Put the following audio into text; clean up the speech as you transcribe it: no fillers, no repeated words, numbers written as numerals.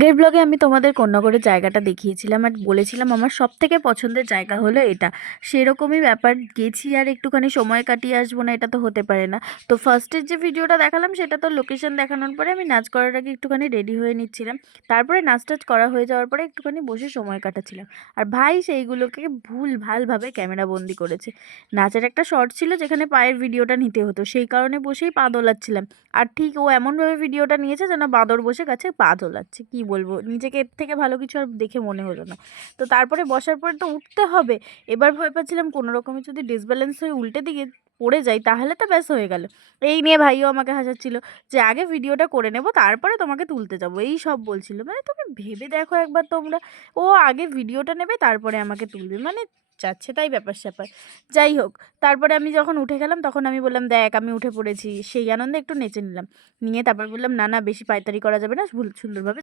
আগের ব্লগে আমি তোমাদের কন্যাগড়ের জায়গাটা দেখিয়েছিলাম আর বলেছিলাম আমার সবথেকে পছন্দের জায়গা হলো এটা। সেরকমই ব্যাপার, গেছি আর একটুখানি সময় কাটিয়ে আসবো না এটা তো হতে পারে না। তো ফার্স্টের যে ভিডিওটা দেখালাম সেটা তো লোকেশন দেখানোর পরে আমি নাচ করার আগে একটুখানি রেডি হয়ে নিচ্ছিলাম। তারপরে নাচ টাচ করা হয়ে যাওয়ার পরে একটুখানি বসে সময় কাটাচ্ছিলাম। আর ভাই সেইগুলোকে ভুল ভালভাবে ক্যামেরা বন্দি করেছে। নাচের একটা শর্ট ছিল যেখানে পায়ের ভিডিওটা নিতে হতো, সেই কারণে বসেই পা দোলাচ্ছিলাম। আর ঠিক ও এমনভাবে ভিডিওটা নিয়েছে যেন বাঁদর বসে গাছে পা দোলাচ্ছে। কী বলবো, নিজেকে এর থেকে ভালো কিছু আর দেখে মনে হলো না। তো তারপরে বসার পরে তো উঠতে হবে। এবার ভয় পাচ্ছিলাম কোনো রকমে যদি ডিসব্যালেন্স হয়ে উল্টে দিকে পড়ে যাই তাহলে তো ব্যাস হয়ে গেল। এই নিয়ে ভাইও আমাকে হাসাচ্ছিল যে আগে ভিডিওটা করে নেব তারপরে তোমাকে তুলতে যাবো, এই সব বলছিল। মানে তুমি ভেবে দেখো একবার তোমরা, ও আগে ভিডিওটা নেবে তারপরে আমাকে তুলবে, মানে যাচ্ছে তাই ব্যাপার স্যাপার। যাই হোক, তারপরে আমি যখন উঠে গেলাম তখন আমি বললাম দেখ আমি উঠে পড়েছি, সেই আনন্দে একটু নেচে নিলাম। নিয়ে তারপর বললাম না না বেশি পায়তারি করা যাবে না, সুন্দরভাবে